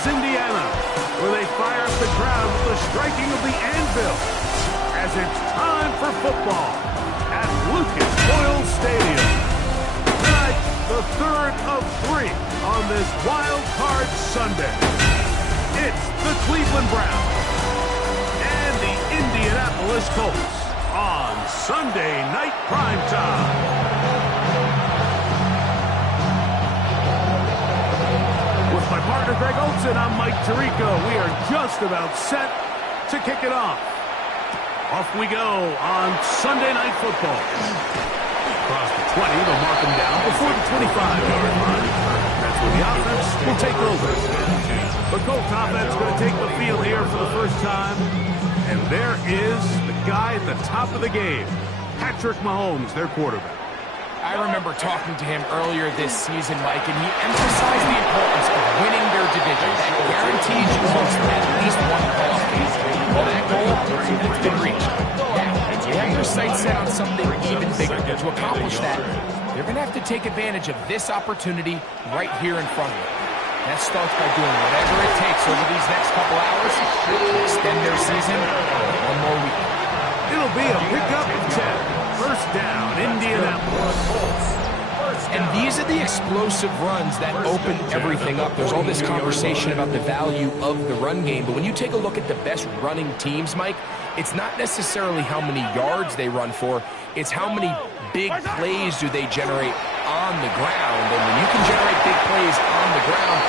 Indianapolis, Indiana, where they fire up the crowd with the striking of the anvil as it's time for football at Lucas Oil Stadium. Tonight, the third of 3 on this Wild Card Sunday. It's the Cleveland Browns and the Indianapolis Colts on Sunday Night Primetime. With my partner Greg Olsen, I'm Mike Tirico. We are just about set to kick it off. Off we go on Sunday Night Football. Across the 20, they'll mark him down before the 25-yard line. That's where the offense will take over. The Colts offense is going to take the field here for the first time. And there is the guy at the top of the game, Patrick Mahomes, their quarterback. I remember talking to him earlier this season, Mike, and he emphasized the importance of winning their division. That guarantees you host at least one playoff game. Well, that goal, it's been reached. Now, you have your sights set on something even bigger. To accomplish that, they're going to have to take advantage of this opportunity right here in front of them. That starts by doing whatever it takes over these next couple hours to extend their season one more week. It'll be a pickup of 10. First down, Indianapolis. And these are the explosive runs that open everything up. There's all this conversation about the value of the run game, but when you take a look at the best running teams, Mike, it's not necessarily how many yards they run for, it's how many big plays do they generate on the ground. And when you can generate big plays on the ground,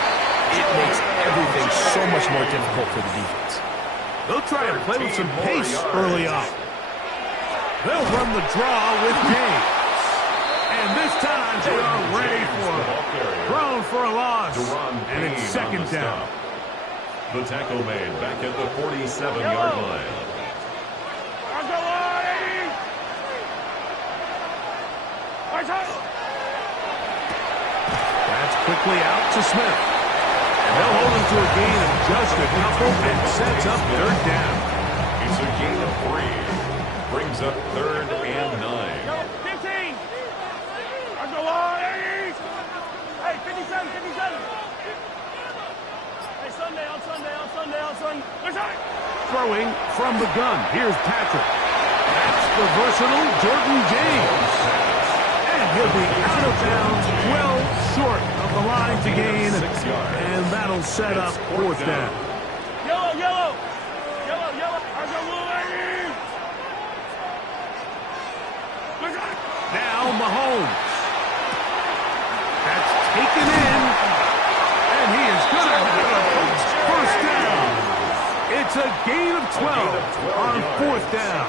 it makes everything so much more difficult for the defense. They'll try to play with some pace early on. They'll run the draw with James. And this time they are ready for it. Thrown for a loss. And it's second down. The tackle made back at the 47-yard line. That's quickly out to Smith. And they'll hold him to a gain of just a couple and sets up third down. It's a gain of 3. Brings up 3rd and 9. 15. Hey, 57, 57. Hey, Sunday. Throwing from the gun. Here's Patrick. That's the versatile Jordan James. And he'll be out of bounds, well short of the line to gain. 6 yards. And that'll set up fourth down. Yellow. Now Mahomes. That's taken in. And he is going to have a first down. It's a gain of 12 on fourth down.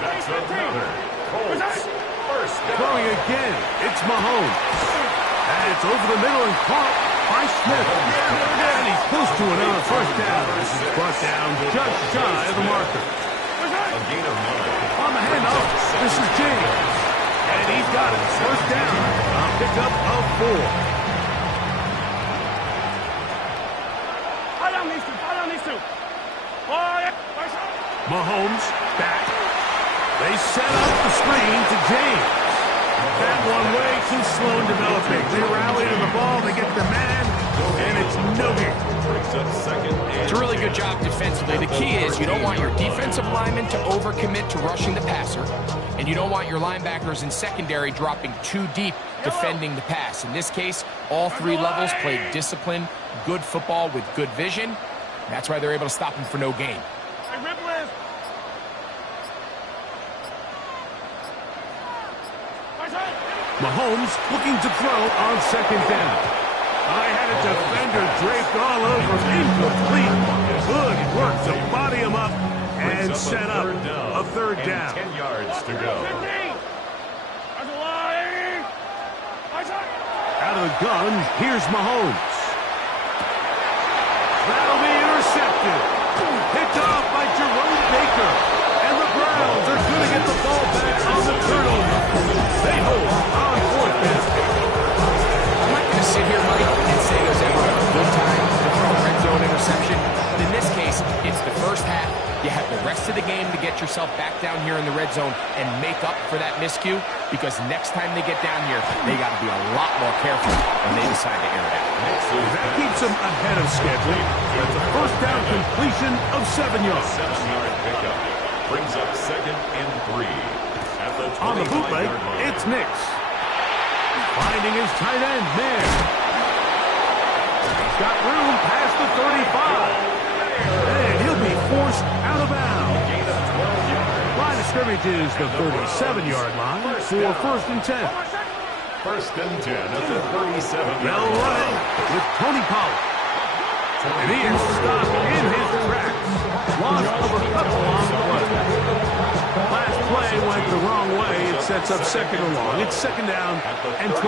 That's another Colts first down. Throwing again. It's Mahomes. And it's over the middle and caught by Smith. And he's close to another first down. This is brought down just shy of the marker. A gain of 9. On the handoff, this is James. And he's got it. First down. A pickup of 4. Follow these two. Mahomes back. They set up the screen to James. That one way too slow in developing. They rally to the ball. They get the man. And it's no gain. It's a really good job defensively. The key is you don't want your defensive linemen to overcommit to rushing the passer, and you don't want your linebackers in secondary dropping too deep defending the pass. In this case, all 3 levels played disciplined, good football with good vision. That's why they're able to stop him for no gain. Mahomes looking to throw on second down. I had a defender draped all over him. Incomplete. Good work to body him up and set up a third down. 10 yards to go. Out of the gun, here's Mahomes. That'll be intercepted. Picked off by Jerome Baker. And the Browns are going to get the ball back on the turnover. They hold on fourth down. I'm not going to sit here, Mike, and say there's ever a good time to throw a red zone interception. But in this case, it's the first half. You have the rest of the game to get yourself yourself back down here in the red zone and make up for that miscue, because next time they get down here, they got to be a lot more careful when they decide to air it out. That keeps them ahead of schedule. That's a first down completion of 7 yards. 7-yard pickup. Brings up 2nd and 3. At the On the bootleg, it's Nix. Finding his tight end, man. He's got room past the 35. And he'll be forced out of bounds. Line of scrimmage is the 37-yard line for 1st and 10. 1st and 10 at the 37-yard They'll run it with Tony Pollard. And he is stopped in his tracks. Loss of a couple on the play. Last play went the wrong way. It sets up 2nd and long. It's 2nd down and 12.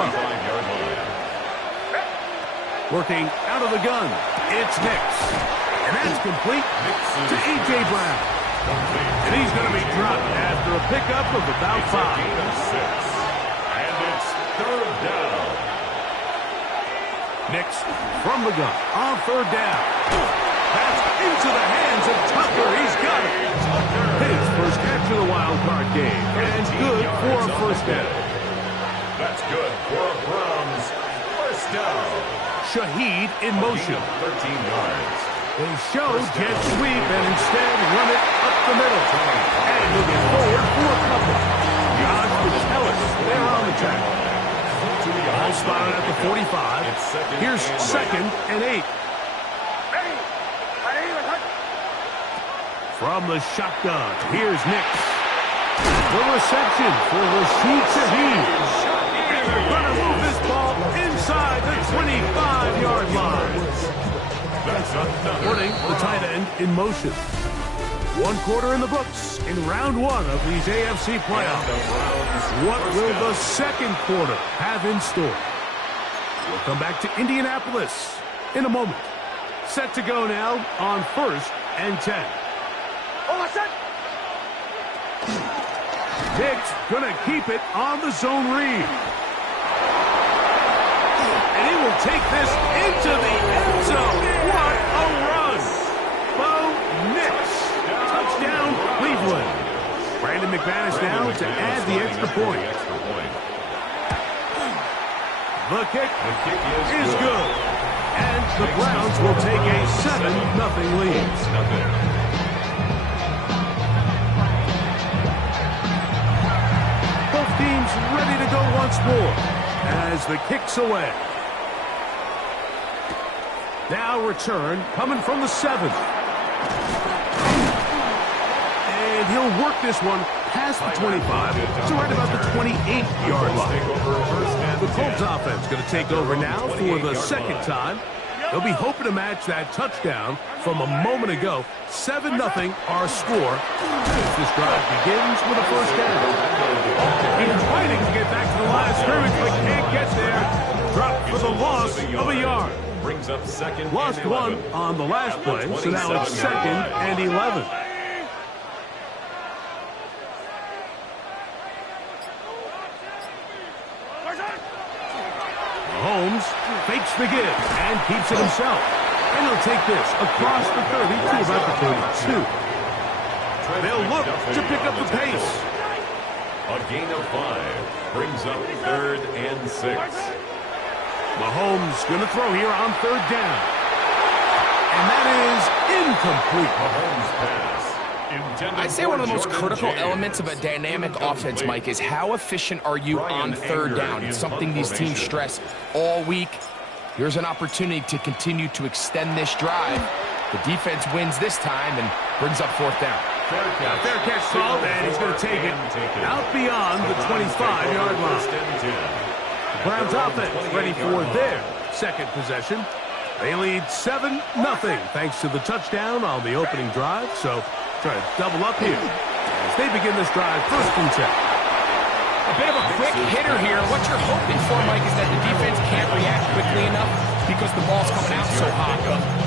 Working out of the gun. It's Nix. And that's complete to A.J. Brown. And he's going to be dropped after a pickup of about 5. And it's 3rd down. Nix from the gun on 3rd down. That's into the hands of Tucker. He's got it. His first catch of the wild card game. And good for a 1st down. That's good for a Browns 1st down. Shaheed in motion. 13 yards. They show jet sweep and instead run it up the middle. And moving forward for a couple. Josh Metellus there on the tackle. All spotted at the 45. Here's 2nd and 8. From the shotgun, here's Nix. The reception for Rashid Shaheed. And they're going to move this ball inside the 25-yard line. Putting the tight end in motion. 1 quarter in the books in round 1 of these AFC playoffs. What will the 2nd quarter have in store? We'll come back to Indianapolis in a moment. Set to go now on 1st and 10. Nix going to keep it on the zone read. And he will take this into the end zone. What a run. Bo Nix. Touchdown, Cleveland. Brandon McManus now to add the extra point. The kick is good. And the Browns will take a 7-0 lead. Both teams ready to go once more as the kick's away. Now return coming from the 7. And he'll work this one past the 25 to right about the 28-yard line. The Colts offense going to take over now for the 2nd time. They'll be hoping to match that touchdown from a moment ago. 7-0 our score as this drive begins with a 1st down. He's fighting to get back to the line of scrimmage, but can't get there. Dropped for the loss of a yard. Brings up 2nd. Lost 1 on the last play, so now it's 2nd and 11. Mahomes fakes the give and keeps it himself. And he'll take this across the 30 to about the 32. They'll look to pick up the pace. A gain of 5 brings up 3rd and 6. Mahomes going to throw here on 3rd down. And that is incomplete. Mahomes pass. I'd say one of the most critical elements of a dynamic offense, Mike, is how efficient are you on 3rd down. It's something these teams stress all week. Here's an opportunity to continue to extend this drive. The defense wins this time and brings up 4th down. Fair catch called, and he's going to take it out beyond the 25-yard line. Browns offense ready for their 2nd possession. They lead 7-0 thanks to the touchdown on the opening drive. So try to double up here as they begin this drive 1st and 10. A bit of a quick hitter here. What you're hoping for, Mike, is that the defense can't react quickly enough because the ball's coming out so hot.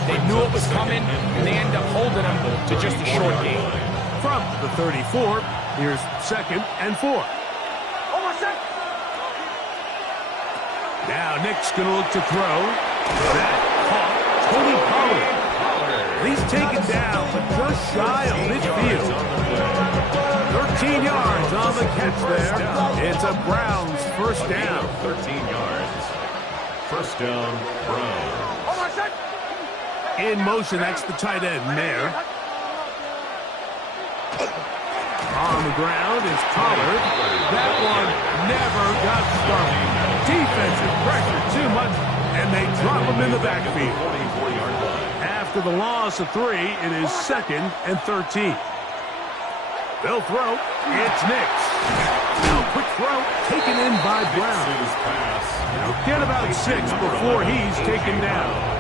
They knew it was coming, and they end up holding them to just a short game. From the 34, here's 2nd and 4. Now Nick's going to look to throw. That caught Tony Pollard. He's taken down, but just shy of midfield. the catch there. It's a Browns first down. 13 yards. First down, Browns. In motion, that's the tight end, Mayer. On the ground is Pollard. That one never got started. Defensive pressure too much, and they drop him in the backfield. After the loss of 3, it is 2nd and 13. They'll throw. It's Nix. Now quick throw taken in by Brown. Now get about 6 before he's taken down.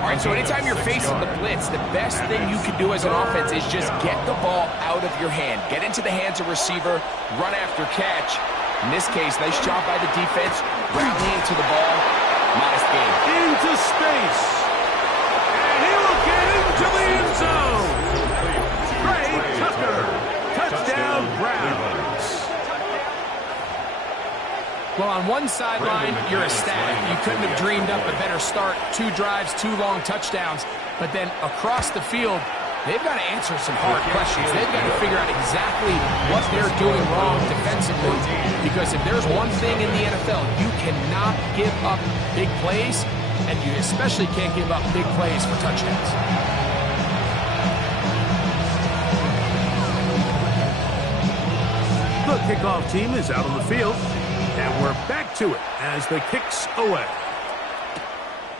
All right, so anytime you're facing the blitz, the best thing you can do as an offense is just get the ball out of your hand. Get into the hands of receiver, run after catch. In this case, nice job by the defense, rallying to the ball. Modest gain. Into space. And he'll get into the end zone. Trey Tucker. Touchdown, Browns. Well, on one sideline, you're ecstatic. You couldn't have dreamed up a better start. 2 drives, 2 long touchdowns. But then across the field, they've got to answer some hard questions. They've got to figure out exactly what they're doing wrong defensively. Because if there's one thing in the NFL, you cannot give up big plays, and you especially can't give up big plays for touchdowns. The kickoff team is out on the field. And we're back to it as the kick's away.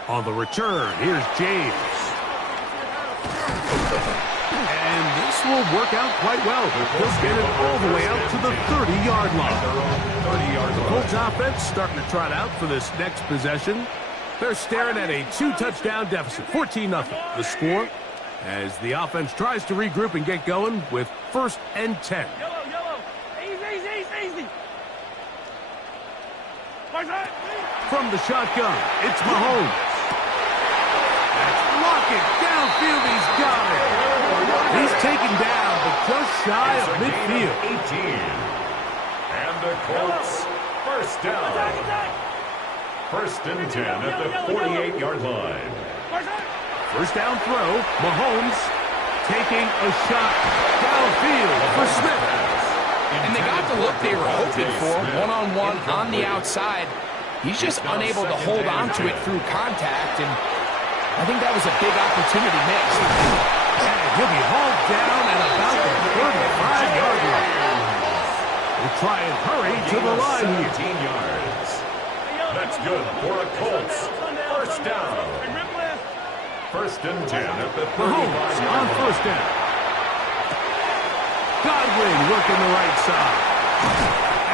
On the return, here's James. And this will work out quite well. He'll get it all the way out to the 30-yard line. The Colts offense starting to trot out for this next possession. They're staring at a 2-touchdown deficit, 14-0. The score as the offense tries to regroup and get going with 1st and 10. Yellow. Easy. From the shotgun, it's Mahomes. That's blocking. Downfield, he's got it. He's taken down, but just shy of midfield. 18. And the Colts, first down. 1st and 10 at the 48-yard line. First down throw, Mahomes taking a shot downfield for Smith. And they got the look they were hoping for, one-on-one on the outside. He's just unable to hold on to it through contact, and I think that was a big opportunity missed. And he'll be hauled down at about the 35-yard line. We'll try and hurry to the line here. 17 yards. That's good for a Colts. First down. 1st and 10 at the 35-yard line. On first down. Godwin working the right side.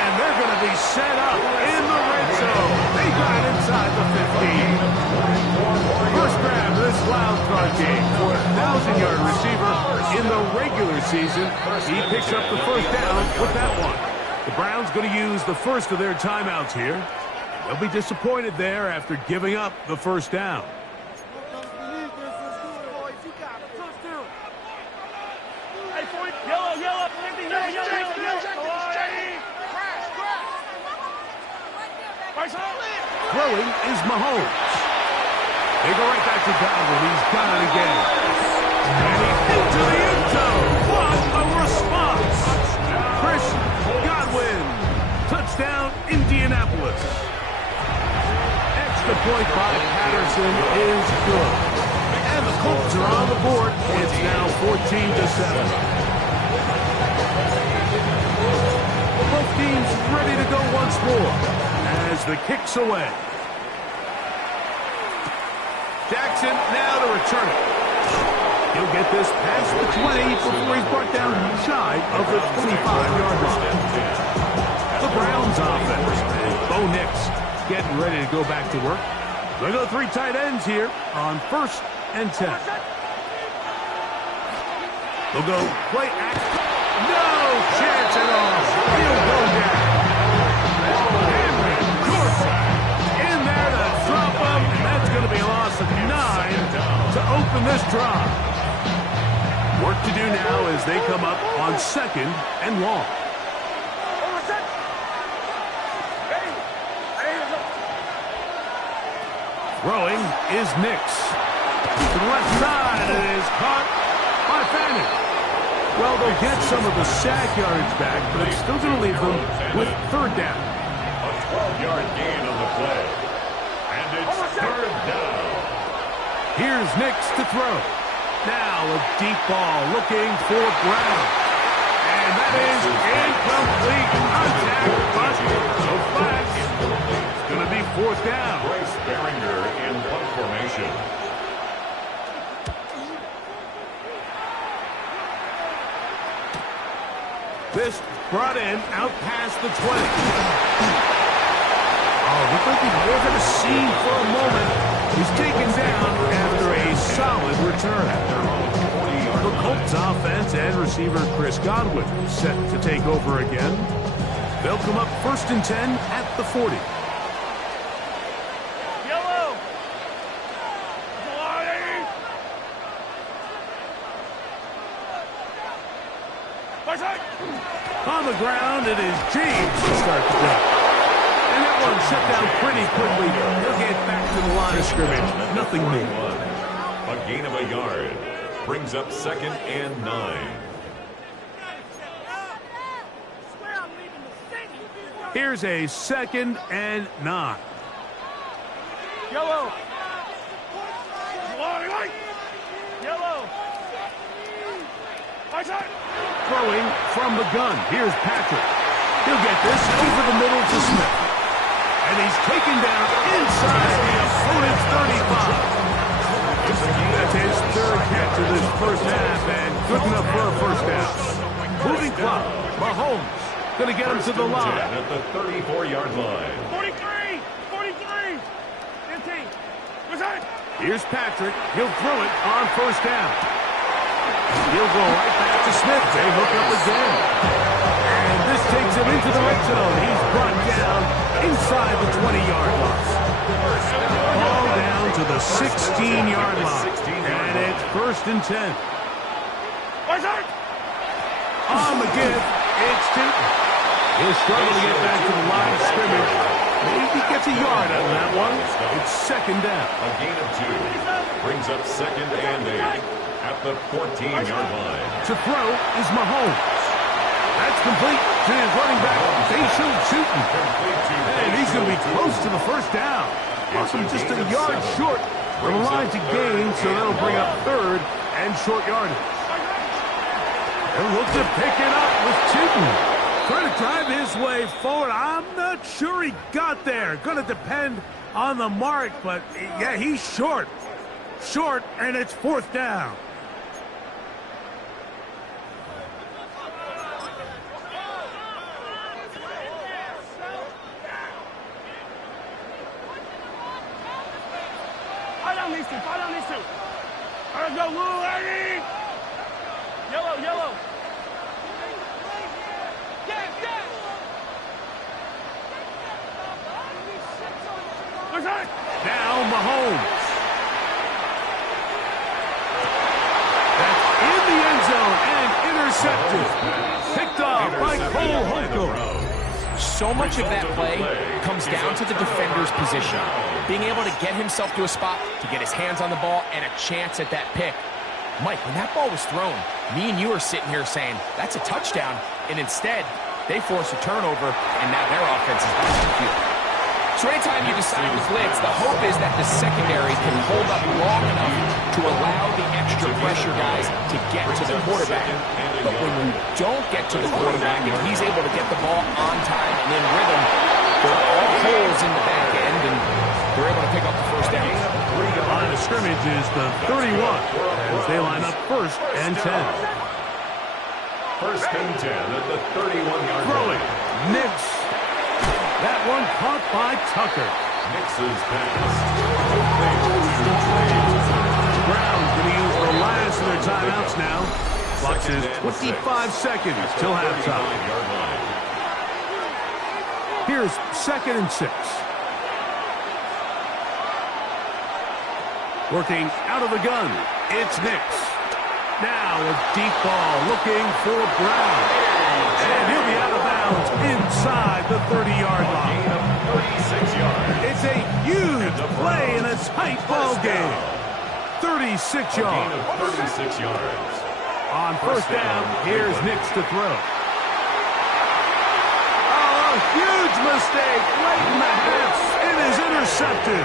And they're going to be set up in the red zone. They got it inside the 15. First grab of this wild card game for a 1,000-yard receiver in the regular season. He picks up the first down with that one. The Browns going to use the first of their timeouts here. They'll be disappointed there after giving up the first down. Throwing is Mahomes. They go right back to Godwin. He's got it again. And he's into the end zone. What a response. Chris Godwin. Touchdown, Indianapolis. Extra point by Patterson is good. And the Colts are on the board. It's now 14-7. Both teams ready to go once more as the kick's away. Jackson now to return it. He'll get this past the 20 before he's brought down shy of the 25-yard line. The Browns offense and Bo Nix getting ready to go back to work. They go 3 tight ends here on 1st and 10. They'll go play action. No chance at all. He'll go down. In there to drop him, and that's going to be a loss of 9 to open this drive. Work to do now as they come up on 2nd and long. Throwing is Nix. To the left side, and it is caught by Fanning. Well, they'll get some of the sack yardage back, but it's still going to leave them with third down. A 12-yard gain on the play. And it's third down. Here's Nix to throw. Now a deep ball looking for Brown. And that is incomplete. Contact, but no flags. It's going to be fourth down. Bryce Baringer in punt formation. This brought in out past the 20. Oh, looked like he may have had a scene for a moment. He's taken down after a solid return. The Colts offense and receiver Chris Godwin set to take over again. They'll come up 1st and 10 at the 40. Yellow. On the ground, it is James to start the play. And that one shut down pretty quickly. He'll get back to the line of scrimmage. Nothing new. A gain of a yard. Brings up 2nd and 9. Here's a 2nd and 9. Yellow. Yellow. Throwing from the gun. Here's Patrick. He'll get this over the middle to Smith. And he's taken down inside the opponent's 35. That's his third catch of this first half, and good enough for a first down. Moving clock. Mahomes going to get him to the line. At the 34-yard line. 43. 43. 15. Here's Patrick. He'll throw it on first down. He'll go right back to Smith. They hook up again. And this takes him into the red zone. He's brought down inside the 20-yard line. Ball down to the 16-yard line. And it's 1st and 10. On the give, it's Tootin. He'll struggle to get back to the line of scrimmage. Maybe gets a yard out of that one. It's 2nd down. A gain of 2. Brings up 2nd and 8. At the 14-yard line. To throw is Mahomes. That's complete to his running back, Bayshul Tootin. And he's going to be close to the first down. Awesome, just a yard short from the line to gain, so that'll bring up 3rd and short yardage. They'll look to pick it up with Tootin. Trying to drive his way forward. I'm not sure he got there. Going to depend on the mark, but yeah, he's short. Short, and it's 4th down. Follow these two. Let's go, Lou, Eddie. Yellow. Now Mahomes. That's in the end zone and intercepted. Picked off by Cole Holcomb. So much of that play comes down to the defender's position. Being able to get himself to a spot, to get his hands on the ball, and a chance at that pick. Mike, when that ball was thrown, me and you are sitting here saying, that's a touchdown. And instead, they force a turnover, and now their offense is back to the field. So anytime you decide to blitz, the hope is that the secondary can hold up long enough to allow the extra pressure guys to get to the quarterback. But when you don't get to the quarterback and he's able to get the ball on time and in rhythm, there are all holes in the back end, and they're able to pick up the first down. Line of scrimmage is the 31 as they line up 1st and 10. 1st and 10 at the 31-yard Throwing. line. Nix. That one caught by Tucker. Nix's pass. Brown's going to use the last of their timeouts now. Clock says 25 seconds till halftime. Here's 2nd and 6. Working out of the gun, it's Nix. Now a deep ball looking for Brown. And he'll be out of bounds inside the 30-yard line. Gain of 36 yards. It's a huge play in a tight ball game. 36 Gain yards. of 36 yards. A On first down, here's Nix to throw. Oh, a huge mistake right in the hips. It is intercepted.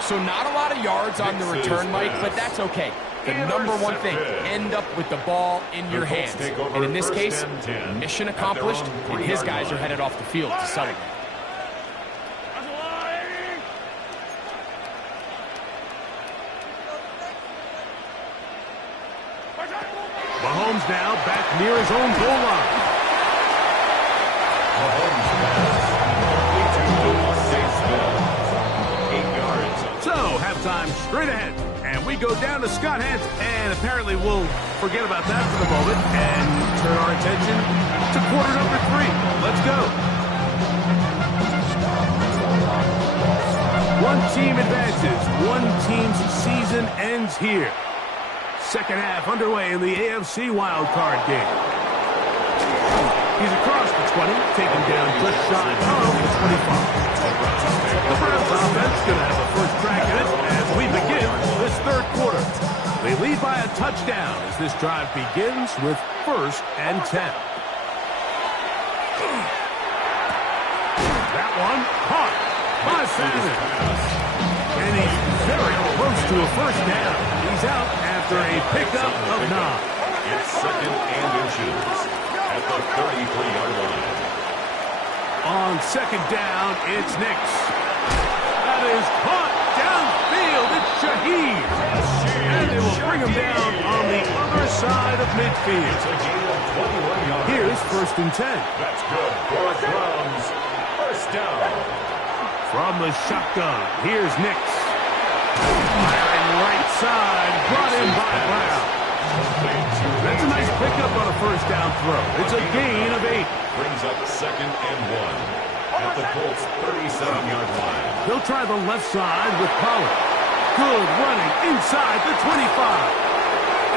So not a lot of yards on the return, Mike, but that's okay. The number one thing, end up with the ball in your hands. And in this case, mission accomplished, and his guys are headed off the field to celebrate. Mahomes now back near his own goal line. Mahomes pass. So, halftime straight ahead. And we go down to Scott Hanson. And apparently we'll forget about that for the moment and turn our attention to quarter number 3. Let's go. One team advances. One team's season ends here. Second half underway in the AFC wildcard game. He's across the 20, taken down just shy of the 25. The Browns offense going to have a first crack at it as we begin this third quarter. They lead by a touchdown as this drive begins with 1st and 10. That one caught by Sanders. And he's very close to a first down. He's out after a pickup of 9. It's 2nd and inches at the 33-yard line. On 2nd down, it's Nix. That is caught downfield. It's Shaheed. And they will bring him down on the other side of midfield. Here's 1st and 10. That's good for Browns. First down. From the shotgun, here's Nix. Firing right side, brought in by Brown. That's a nice pickup on a first down throw. It's a gain of 8. Brings up 2nd and 1 at the Colts 37-yard line. He'll try the left side with Pollard. Good running inside the 25.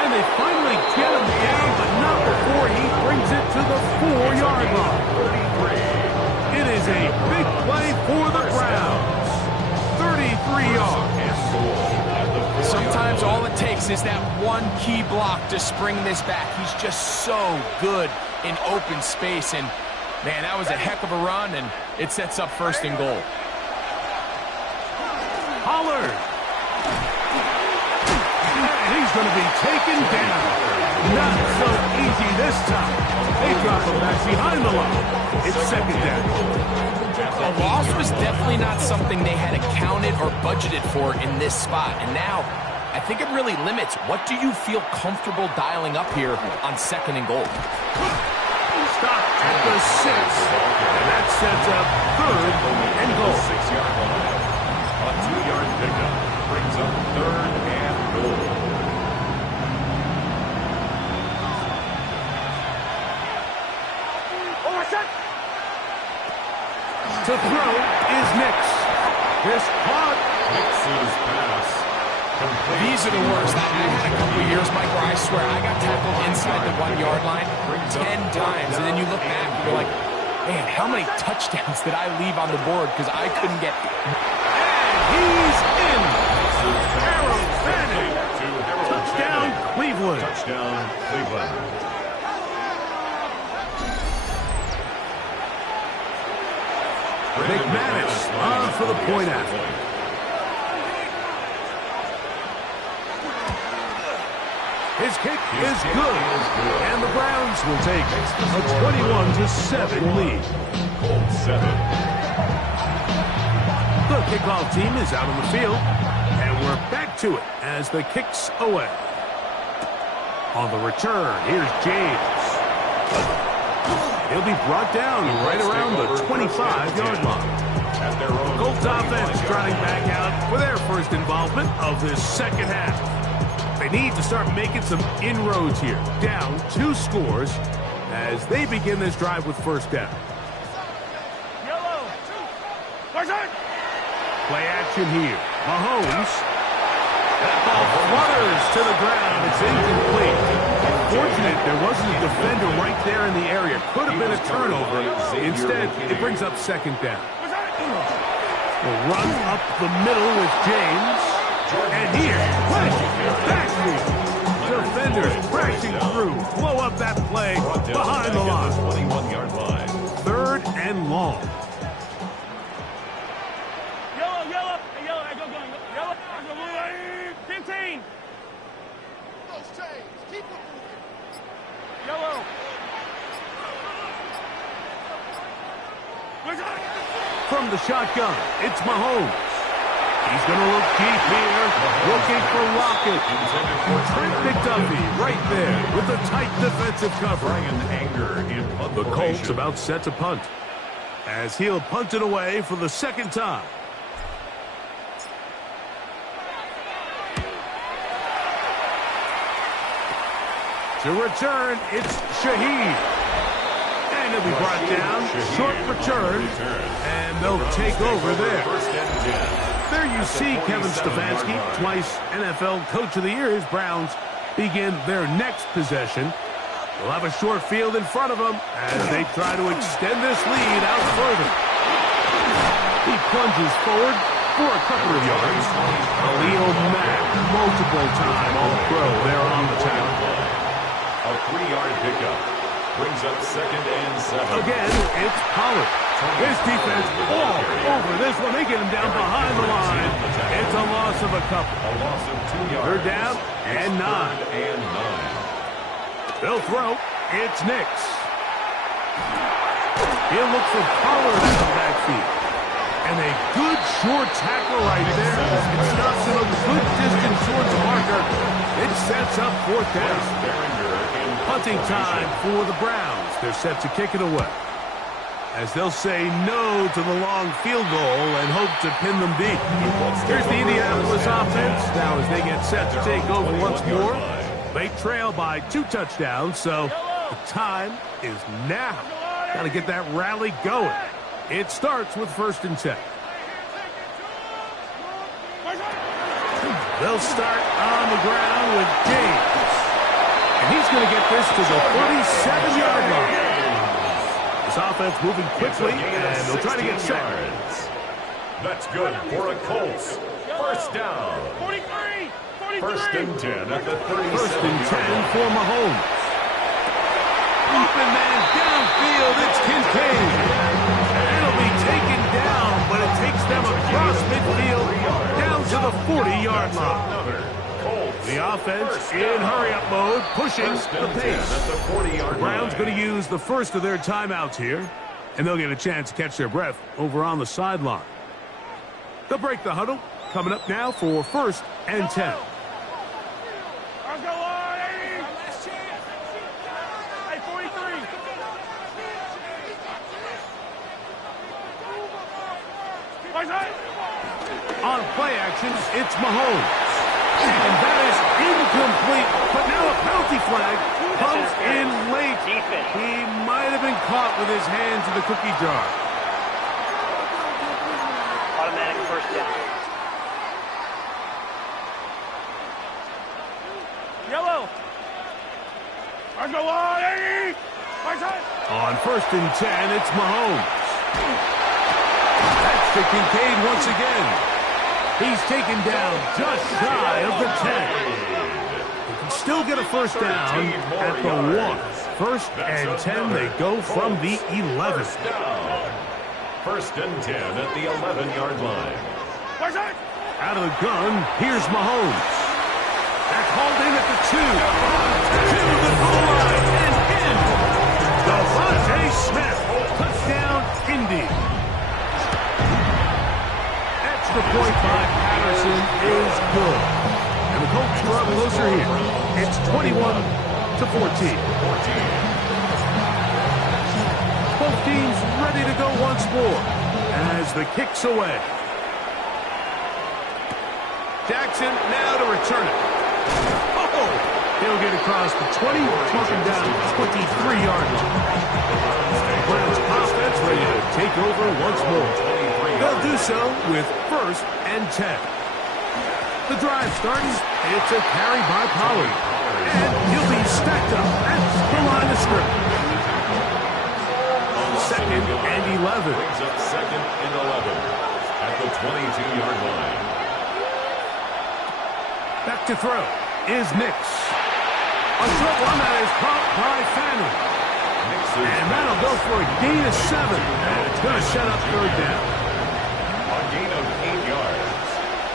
And they finally get him down, but not before he brings it to the 4-yard line. 33. It is a big play for the Browns. 33 yards. Sometimes all it takes is that one key block to spring this back. He's just so good in open space. And, man, that was a heck of a run, and it sets up 1st and goal. Pollard. And he's going to be taken down. Not so easy this time. They drop him back behind the line. It's 2nd down. A loss was definitely not something they had accounted or budgeted for in this spot. And now, I think it really limits. What do you feel comfortable dialing up here on 2nd and goal? Stop at the 6. And that sets up 3rd and goal. 6-yard line. A 2-yard pickup brings up 3rd and goal. To throw is Nix. This caught. Nix's pass. Complete. These are the worst. I had a couple of years, Mike, where I swear I got tackled inside the 1-yard line 10 times. And then you look back and you're like, man, how many touchdowns did I leave on the board because I couldn't get... And he's in. Aaron Fanning. Touchdown, Cleveland. Touchdown, Cleveland. McManus on for the point after. His kick is good, and the Browns will take a 21-7 lead. Colts 7. The kickoff team is out on the field, and we're back to it as the kick's away. On the return, here's James. He'll be brought down right around the 25-yard line. Colts offense trotting back out for their first involvement of this second half. They need to start making some inroads here. Down 2 scores as they begin this drive with 1st down. Yellow. Play action here. Mahomes. That ball flutters to the ground. It's incomplete. Fortunate there wasn't a defender right there in the area. Could have been a turnover. Instead, it brings up 2nd down. We'll run up the middle with James. And here, backfield. defenders crashing through. Blow up that play behind the line. 21-yard line. 3rd and long. Yellow, yellow. Hey, yellow. I go, yellow. I go, blue. 15. Those chains. Keep it moving. Yellow. From the shotgun, it's Mahomes. He's going to look deep here, looking for Lockett. Trent McDuffie right there with a tight defensive cover. Brian Anger in punt The Colts formation. about set to punt, as he'll punt it away for the 2nd time. To return, it's Shaheed. And he'll be brought down, short return, and they'll take over there. 1st and 10. There you see Kevin Stefanski, twice NFL Coach of the Year. His Browns begin their next possession. They'll have a short field in front of them as they try to extend this lead out further. He plunges forward for a couple of yards. Khalil Mack, multiple-time All-Pro there on the tackle. A 3-yard pickup brings up 2nd and 7. Again, it's Pollard. His defense all over this one. They get him down behind the line. It's a loss of a couple. A loss of 2 yards. 3rd down and 9. 3rd and 9. They'll throw. It's Nix. He'll look for Pollard out of the backfield. And a good short tackle right there. It stops him a good distance towards the marker. It sets up 4th down. Punting time for the Browns. They're set to kick it away, as they'll say no to the long field goal and hope to pin them deep. Here's the Indianapolis offense. Now as they get set to take over once more, they trail by 2 touchdowns, so the time is now. Got to get that rally going. It starts with 1st and 10. They'll start on the ground with James. And he's going to get this to the 47-yard line. This offense moving quickly, and they'll try to get set. That's good for a Colts. 1st down. 43. 1st and 10 at the 37. 1st and 10 for Mahomes. Open man downfield, it's Kincaid. It'll be taken down, but it takes them across midfield down to the 40-yard line. The offense in hurry-up mode, pushing the pace. The Browns going to use the first of their timeouts here, and they'll get a chance to catch their breath over on the sideline. They'll break the huddle. Coming up now for 1st and 10. Let's go on, 80. Hey, 43. On play action, it's Mahomes. And that is incomplete, but now a penalty flag comes in late. He might have been caught with his hands in the cookie jar. Automatic 1st down. Yellow. Let's go on, 80. On 1st and 10, it's Mahomes. That's to Kincaid once again. He's taken down just shy of the 10. He can still get a 1st down at the 1. 1st and 10, they go from the 11. 1st and 10 at the 11-yard line. Out of the gun, here's Mahomes. That's hauled in at the 2. To the goal line and in. Devontae Smith. Touchdown, Indy. The point by Patterson is good. And the Colts draw closer here. It's 21-14. Both teams ready to go once more as the kick's away. Jackson now to return it. Oh! He'll get across the 20, talking down 23-yard line. Browns offense ready to take over once more. They'll do so with 1st and 10. The drive starts. It's a carry by Pollard. And he'll be stacked up at the line of scrimmage. 2nd and 11. Brings up 2nd and 11 at the 22-yard line. Back to throw is Nix. A short one that is caught by Fanning. And that'll go for a gain of 7. And it's going to set up third down. A gain of 8 yards.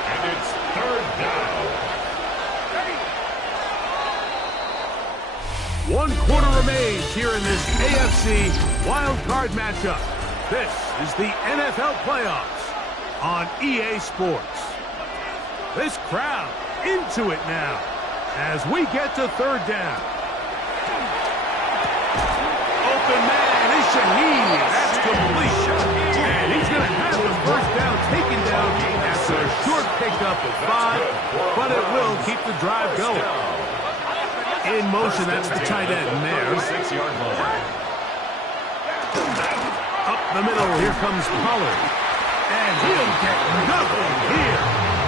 And it's third down. 1 quarter remains here in this AFC wild card matchup. This is the NFL playoffs on EA Sports. This crowd into it now as we get to third down. Open man is Shaheed. That's complete. And he's going to have the first down taken down after a short pickup of 5, but it will keep the drive going. In motion, that's the tight end there. 6-yard line. Up the middle, here comes Pollard. And he'll get nothing here.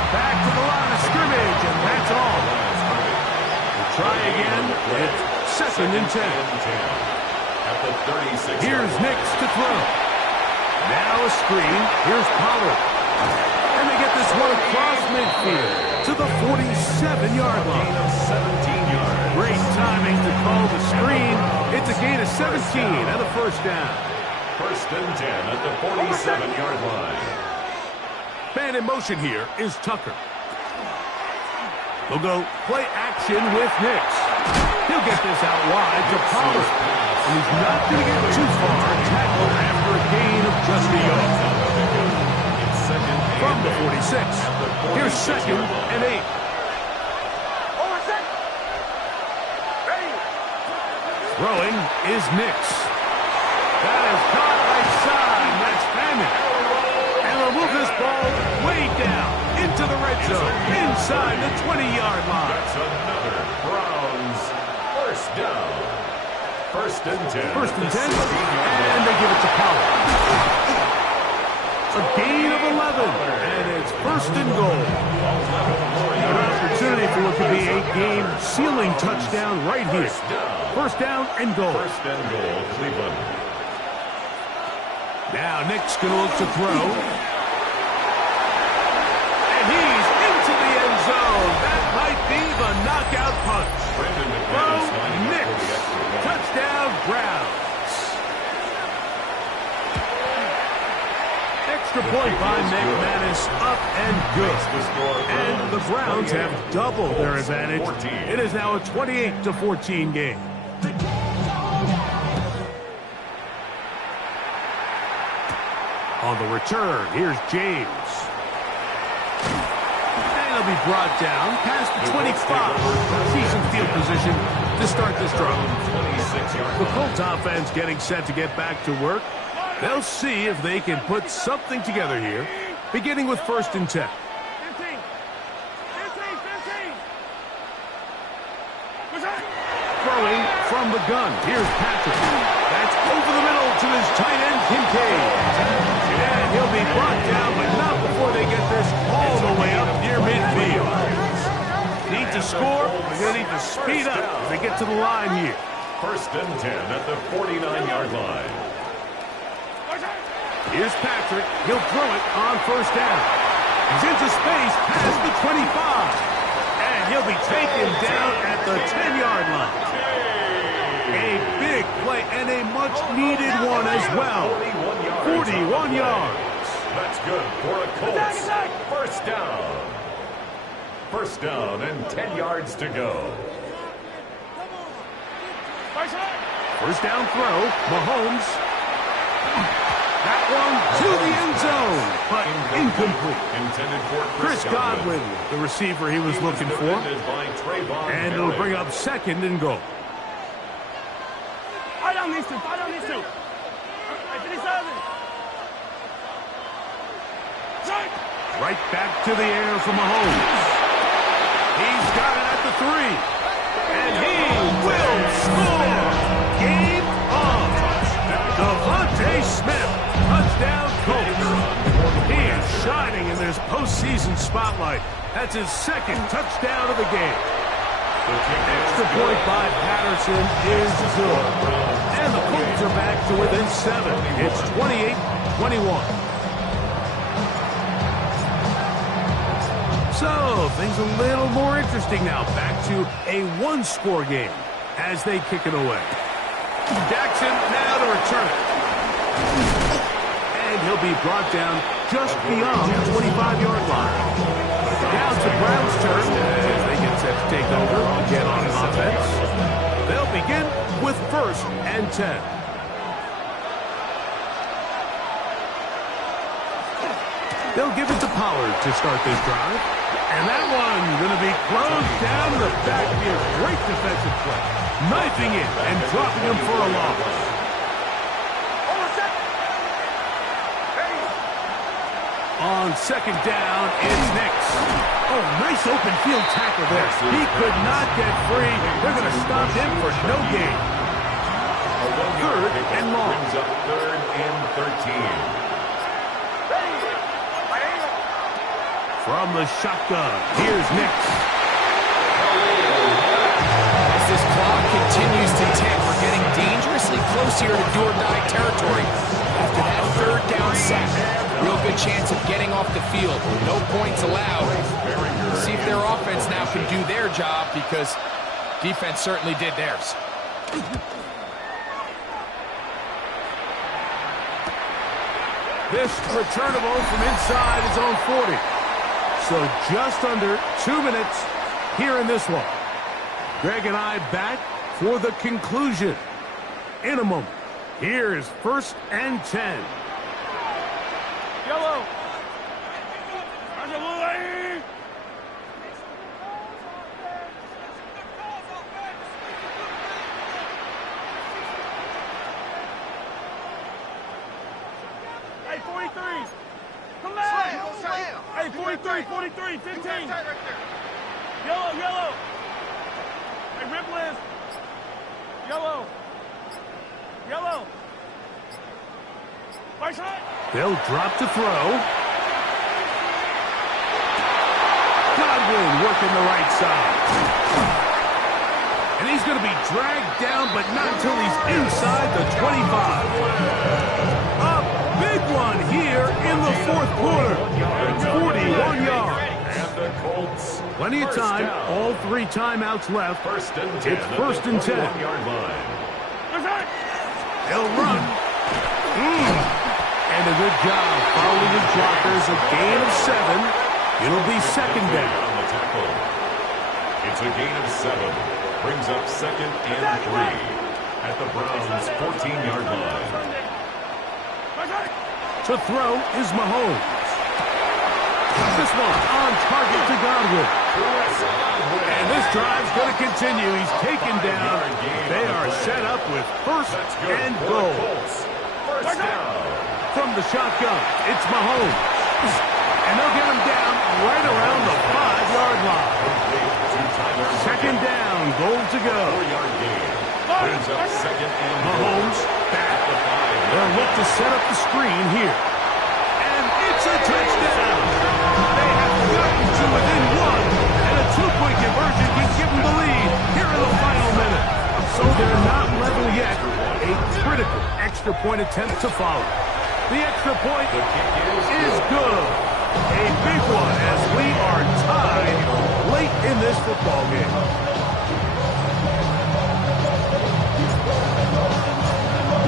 Back to the line of scrimmage, and that's all. We'll try again. It's 2nd and 10. At the 36. Here's Nix to throw. Now a screen. Here's Pollard. And they get this one across midfield to the 47-yard line. 17 yards. Great timing to call the screen. It's a gain of 17 and a first down. 1st and 10 at the 47-yard line. Man in motion here is Tucker. They'll go play action with Nix. He'll get this out wide to Pollard. And he's not going to get too far. Tackle after a gain of just a yard. From the 46, here's 2nd and 8. Throwing is Nix. That is caught right side. That's Fanning. And they'll move this ball way down into the red zone, inside the 20-yard line. That's another Browns first down. 1st and 10. 1st and 10, and they give it to Pollard. A gain of 11, and it's 1st and goal. An opportunity for what could be a game-sealing touchdown right here. 1st down and goal. 1st and goal, Cleveland. Now Nick's going to look to throw. And he's into the end zone. That might be the knockout punch. From Nix. Touchdown, Browns. Extra point by McManus, up and good. And the Browns have doubled their advantage. It is now a 28-14 game. On the return, here's James. And he'll be brought down past the 25. Decent field position to start this drive. The Colts offense getting set to get back to work. They'll see if they can put something together here, beginning with 1st and 10. 15. 15. 15. Throwing from the gun. Here's Patrick. That's over the middle to his tight end, Kincaid. And he'll be brought down, but not before they get this all the way up near midfield. Need to score, but they need to speed up as they get to the line here. 1st and 10 at the 49-yard line. Here's Patrick. He'll throw it on 1st down. He's into space past the 25. And he'll be taken down at the 10-yard line. A big play and a much-needed one as well. 41 yards. That's good for a Colts. 1st down. 1st down and 10 yards to go. 1st down throw. Mahomes. That one to the end zone, but incomplete. Intended for Chris Godwin, the receiver he was looking for. And it'll bring up 2nd and goal. I don't need to. Right back to the air for Mahomes. He's got it at the 3. And he will score. Game on. Devontae Smith. Touchdown, Colts. He is shining in this postseason spotlight. That's his 2nd touchdown of the game. Extra point by Patterson is good. And the Colts are back to within 7. It's 28-21. So, things a little more interesting now. Back to a one-score game as they kick it away. Jackson now to return it. And he'll be brought down just beyond the 25-yard line. Down to Brown's turn as they get set to take over again on offense. They'll begin with 1st and 10. They'll give it to Pollard to start this drive. And that one going to be closed down to the backfield. Great defensive play. Knifing it and dropping him for a loss. On 2nd down, it's Nix. Oh, nice open field tackle there. He could not get free. They're going to stop him for no gain. 3rd and long. Brings up 3rd and 13. From the shotgun, here's Nix. As this clock continues to tick, we're getting dangerously close here to do-or-die territory. After that 3rd down sack, real good chance of getting off the field. No points allowed. See if their offense now can do their job, because defense certainly did theirs. This returnable from inside his own 40. So just under 2 minutes here in this one. Greg and I back for the conclusion in a moment. Here is 1st and 10. Yellow. Hey, 43. Come on. Hey, 43, 43, 15. Yellow, yellow. Hey, Ripley. Yellow. Yellow. Right side. They'll drop to throw. Godwin working the right side. And he's going to be dragged down, but not until he's inside the 25. A big one here in the 4th quarter. 41 yards. And the Colts. Plenty of time. All 3 timeouts left. 1st and 10. It's 1st and 10. 41-yard line. They'll run. And a good job following the blockers. A gain of 7. It'll be 2nd down. On the tackle. It's a gain of 7. Brings up 2nd and 3 at the Browns' 14-yard line. To throw is Mahomes. This one on target to Godwin. And this drive's going to continue. He's taken down. They are set up with 1st and goal. 1st down. From the shotgun, it's Mahomes. And they'll get him down right around the 5-yard line. 2nd down, goal to go. 4-yard gain. Brings up 2nd and Mahomes back. They'll look to set up the screen here. And it's a touchdown. They have gotten to within 1. And a 2-point conversion can give them the lead here in the final minute. So they're not level yet. A critical extra point attempt to follow. The extra point is good. A big one as we are tied late in this football game.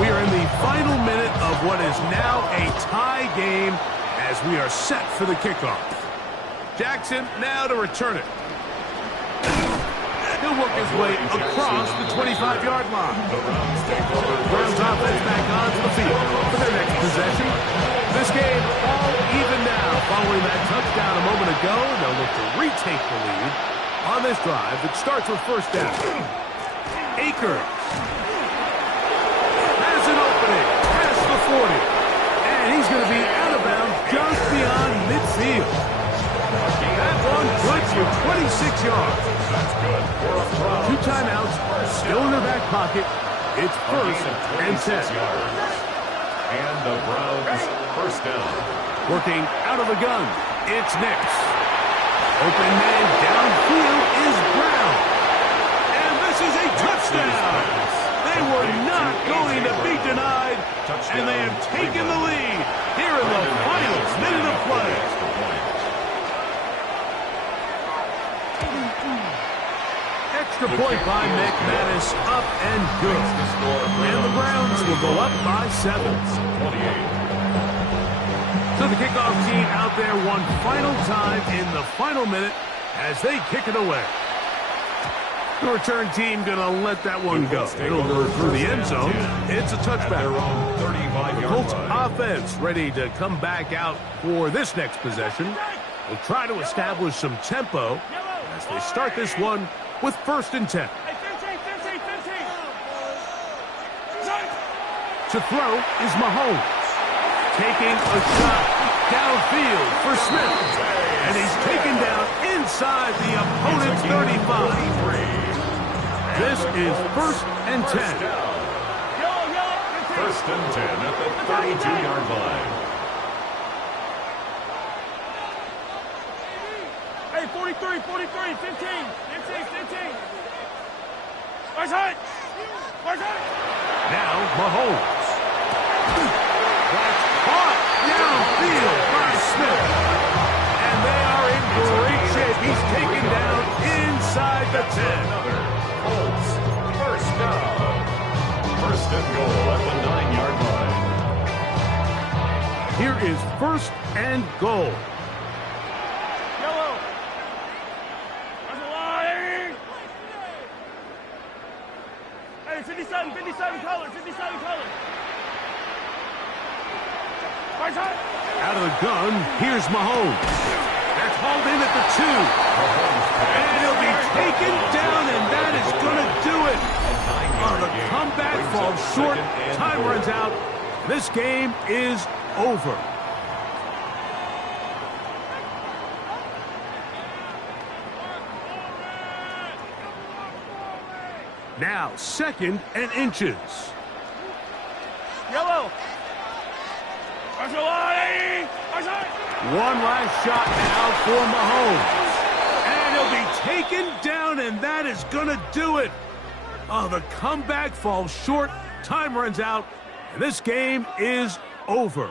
We are in the final minute of what is now a tie game as we are set for the kickoff. Jackson now to return it. He'll work his way across the 25-yard line. Browns offense back onto the field for their next possession. This game all even now following that touchdown a moment ago. They'll look to retake the lead on this drive that starts with 1st down. Akers has an opening past the 40. And he's going to be out of bounds just beyond midfield. That one good for 26 yards. That's good. 2 timeouts still in their back pocket. It's 1st and 10. And the Browns 1st down. Working out of the gun, it's Nix. Open man downfield is Brown. And this is a touchdown. They were not going to be denied. And they have taken the lead here in the final minute of play. extra point by McManus, up and good. And the Browns will go up by 7. 28. So the kickoff team out there one final time in the final minute as they kick it away. The return team going to let that one go. It'll go through the end zone. It's a touchback. The Colts offense ready to come back out for this next possession. Will try to establish some tempo as they start this one with 1st and 10. To throw is Mahomes. Taking a shot downfield for Smith. And he's taken down inside the opponent's 35. This is 1st and 10. 1st and 10 at the 32-yard line. Hey, 43, 15. Where's it? Now Mahomes. That's caught downfield by Smith. And they are in great shape. He's taken down inside the 10. Colts, 1st down. 1st and goal at the 9-yard line. Here is 1st and goal. Yellow. That's a line. Hey, 57 colors. Out of the gun, here's Mahomes. That's hauled in at the 2. And he'll be taken down, and that is going to do it. Oh, the comeback falls short. Time runs out. This game is over. Now, 2nd and inches. Yellow. One last shot now for Mahomes. And he'll be taken down, and that is going to do it. Oh, the comeback falls short. Time runs out, and this game is over.